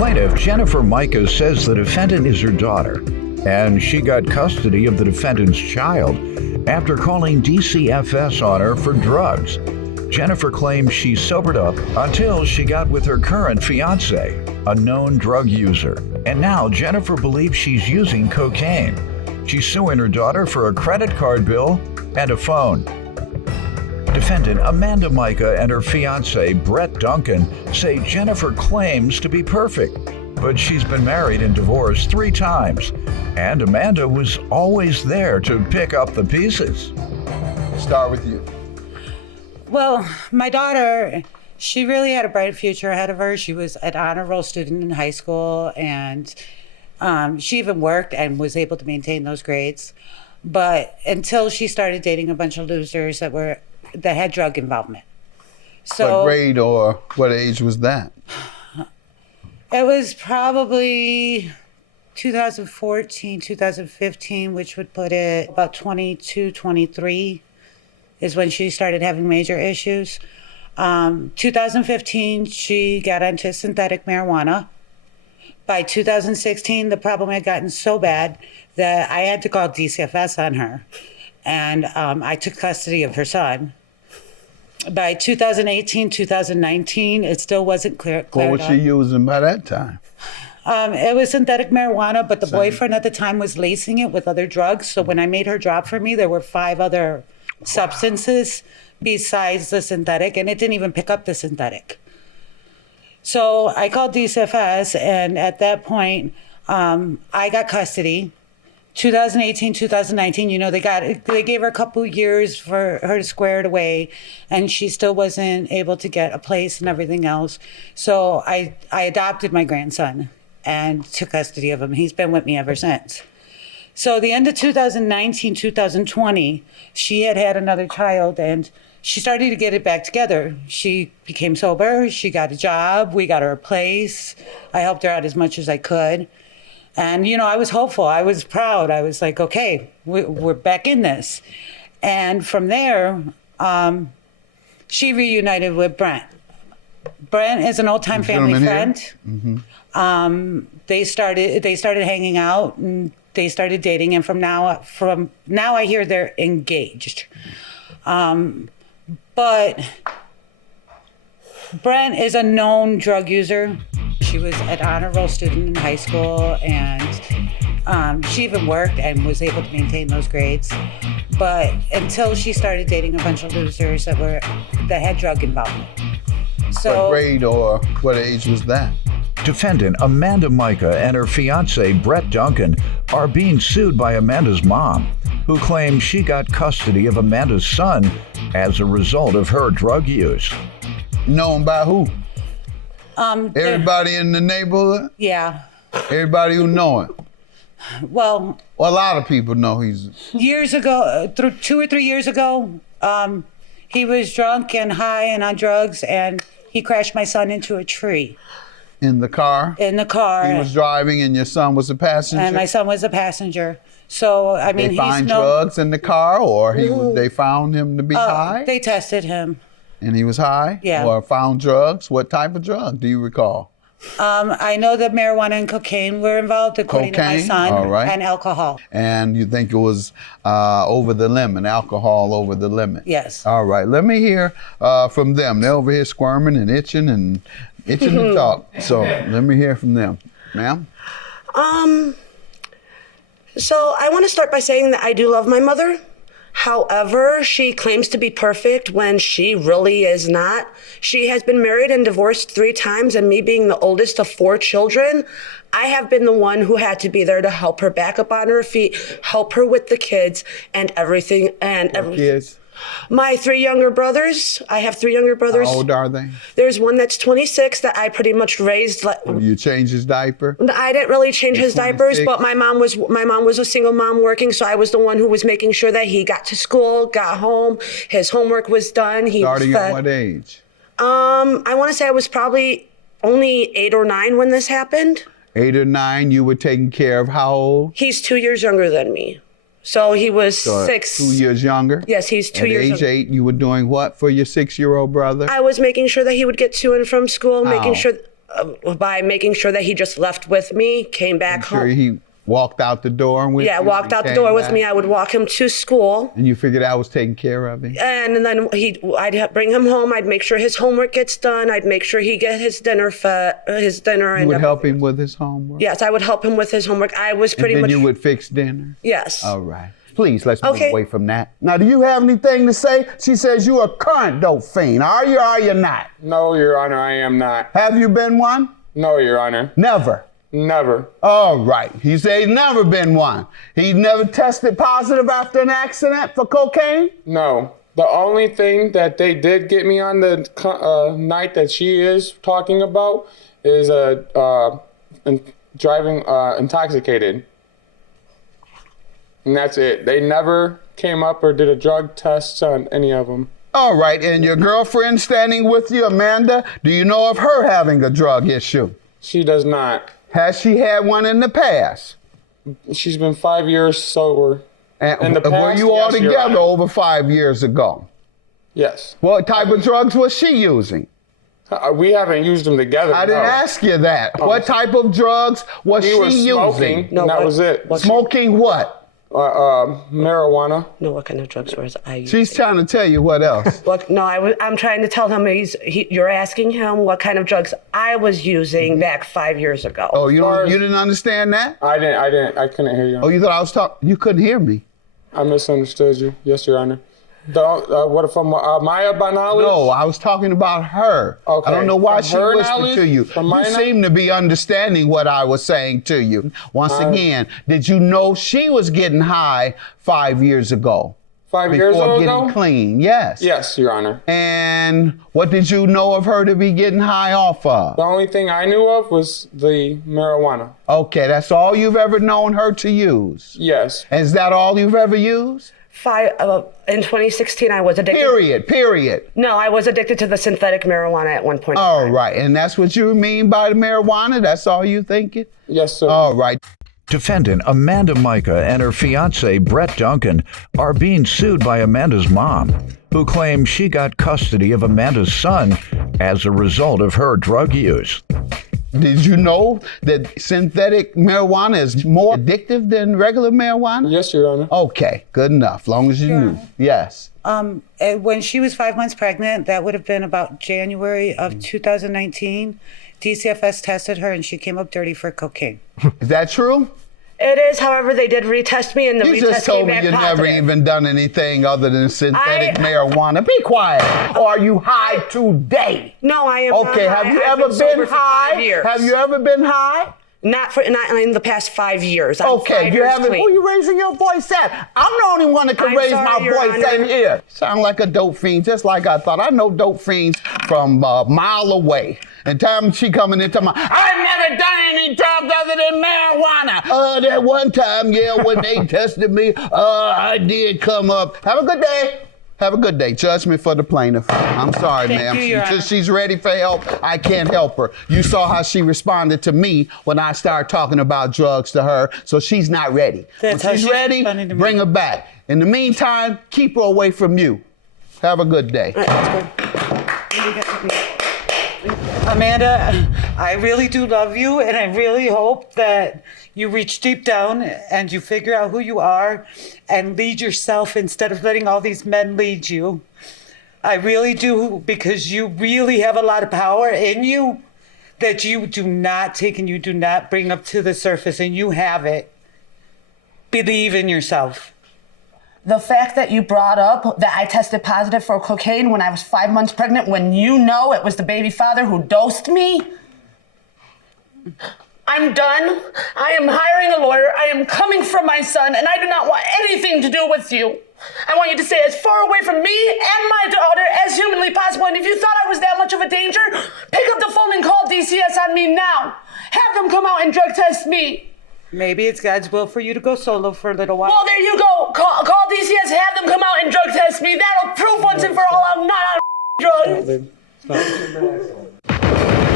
Plaintiff Jennifer Micah says the defendant is her daughter, and she got custody of the defendant's child after calling DCFS on her for drugs. Jennifer claims she sobered up until she got with her current fiance, a known drug user. And now Jennifer believes she's using cocaine. She's suing her daughter for a credit card bill and a phone. Defendant Amanda Micah and her fiance, Brett Duncan, say Jennifer claims to be perfect, but she's been married and divorced 3 times, and Amanda was always there to pick up the pieces. Start with you. Well, my daughter, she really had a bright future ahead of her. She was an honor roll student in high school, and she even worked and was able to maintain those grades. But until she started dating a bunch of losers that had drug involvement. So what grade or what age was that? It was probably 2014, 2015, which would put it about 22, 23 is when she started having major issues. 2015, she got onto synthetic marijuana. By 2016, the problem had gotten so bad that I had to call DCFS on her. And I took custody of her son. By 2018, 2019, it still wasn't clear. What was she using by that time? It was synthetic marijuana, but the boyfriend at the time was lacing it with other drugs. So when I made her drop for me, there were 5 other substances besides the synthetic, and it didn't even pick up the synthetic. So I called DCFS, and at that point, I got custody. 2018, 2019, they gave her a couple years for her to square it away, and she still wasn't able to get a place and everything else. So I adopted my grandson and took custody of him. He's been with me ever since. So the end of 2019, 2020, she had another child, and she started to get it back together. She became sober. She got a job. We got her a place. I helped her out as much as I could. And, I was hopeful. I was proud. I was like, okay, we're back in this. And from there, she reunited with Brent. Brent is an old-time family friend. Mm-hmm. They started hanging out, and they started dating. And from now I hear they're engaged. But Brent is a known drug user. She was an honor roll student in high school, and she even worked and was able to maintain those grades. But until she started dating a bunch of losers that had drug involvement. So, what grade or what age was that? Defendant Amanda Micah and her fiance, Brett Duncan, are being sued by Amanda's mom, who claims she got custody of Amanda's son as a result of her drug use. Known by who? Everybody in the neighborhood? Yeah. Everybody who know him? Well, a lot of people know he's... Years ago, 2 or 3 years ago, he was drunk and high and on drugs, and he crashed my son into a tree. In the car? In the car. He was driving and your son was a passenger? And my son was a passenger. So, I mean, they find drugs in the car, or they found him to be high? They tested him. And he was high? Yeah. Or found drugs? What type of drug do you recall? I know that marijuana and cocaine were involved, according to my son, all right. and alcohol. And you think it was over the limit, alcohol over the limit? Yes. All right. Let me hear from them. They're over here squirming and itching to talk. So let me hear from them. Ma'am? So I want to start by saying that I do love my mother. However, she claims to be perfect when she really is not. She has been married and divorced 3 times, and me being the oldest of 4 children, I have been the one who had to be there to help her back up on her feet, help her with the kids and everything. Kids? My 3 younger brothers. I have 3 younger brothers. How old are they? There's one that's 26 that I pretty much raised. You changed his diaper? I didn't really change his 26. diapers, but my mom was a single mom working, so I was the one who was making sure that he got to school, got home, his homework was done. Starting at what age? I want to say I was probably only 8 or 9 when this happened. 8 or 9, you were taking care of how old? He's 2 years younger than me. So he was 6. 2 years younger? Yes, he's 2 years younger. At age 8, you were doing what for your 6-year-old brother? I was making sure that he would get to and from school, making sure by making sure that he just left with me, came back Sure, home. he walked out the door with you? Walked out the Came door with back? me. I would walk him to school. And you figured I was taking care of him? And then I'd bring him home. I'd make sure his homework gets done. I'd make sure he get his dinner You would help him with his homework? Yes, I would help him with his homework. I was pretty And then much. you would fix dinner? Yes. All right. Please, let's move Okay. away from that. Now, do you have anything to say? She says you're a current dope fiend. Are you or are you not? No, Your Honor, I am not. Have you been one? No, Your Honor. Never. Never. All right. He said he's never been one. He never tested positive after an accident for cocaine? No. The only thing that they did get me on the night that she is talking about is driving intoxicated. And that's it. They never came up or did a drug test on any of them. All right. And your girlfriend standing with you, Amanda, do you know of her having a drug issue? She does not. Has she had one in the past? She's been 5 years sober. And In the were past, you all yes, Your together Honor. over 5 years ago? Yes. What type of drugs was she using? We haven't used them together. I didn't no. ask you that. What type of drugs was He she was smoking, using? and that was it. Smoking what? Marijuana. No, what kind of drugs was I using? She's trying to tell you what else. Look, no, I'm trying to tell him you're asking him what kind of drugs I was using back 5 years ago. Oh, you didn't understand that? I couldn't hear you. Oh, you thought I was talking? You couldn't hear me. I misunderstood you. Yes, Your Honor. What from Maya by knowledge? No, I was talking about her. Okay. I don't know why From she her whispered knowledge? to you. From You my seem to be understanding what I was saying to you. Once again, did you know she was getting high 5 years ago? 5 years Before ago? getting clean, yes. Yes, Your Honor. And what did you know of her to be getting high off of? The only thing I knew of was the marijuana. Okay, that's all you've ever known her to use? Yes. And is that all you've ever used? In 2016, I was addicted. Period. No, I was addicted to the synthetic marijuana at one point. All right, and that's what you mean by the marijuana? That's all you thinking? Yes, sir. All right. Defendant Amanda Micah and her fiance Brett Duncan are being sued by Amanda's mom, who claims she got custody of Amanda's son as a result of her drug use. Did you know that synthetic marijuana is more addictive than regular marijuana? Yes, Your Honor. Okay, good enough. Long as you knew. Yes. When she was 5 months pregnant, that would have been about January of 2019. DCFS tested her and she came up dirty for cocaine. Is that true? It is, however, they did retest me, and the You retest just told came me back you positive. never even done anything other than synthetic marijuana. Be quiet. Or are you high today? No, I am Okay, not have high. you I've ever sober been for 5 high? years. Have you ever been high? Not in the past 5 years. I'm Okay, 5 you years haven't. clean. Who are you raising your voice at? I'm the only one that can I'm raise sorry, my Your voice Honor. in here. Sound like a dope fiend, just like I thought. I know dope fiends from a mile away. And time she coming in, talking about, I've never done any drugs other than marijuana. That one time, yeah, when they tested me, I did come up. Have a good day. Have a good day. Judgment for the plaintiff. I'm sorry, ma'am. you, Your Until Honor. she's ready for help, I can't help her. You saw how she responded to me when I started talking about drugs to her, so she's not ready. That's when how she's she's ready, responding to me. bring her back. In the meantime, keep her away from you. Have a good day. Amanda, I really do love you, and I really hope that you reach deep down and you figure out who you are and lead yourself instead of letting all these men lead you. I really do, because you really have a lot of power in you that you do not take and you do not bring up to the surface, and you have it. Believe in yourself. The fact that you brought up that I tested positive for cocaine when I was 5 months pregnant, when you know it was the baby father who dosed me. I'm done. I am hiring a lawyer. I am coming from my son, and I do not want anything to do with you. I want you to stay as far away from me and my daughter as humanly possible. And if you thought I was that much of a danger, pick up the phone and call DCS on me now. Have them come out and drug test me. Maybe it's God's will for you to go solo for a little while. Well, there you go. Call DCS, have them come out and drug test me. That'll prove once and for all I'm not on drugs.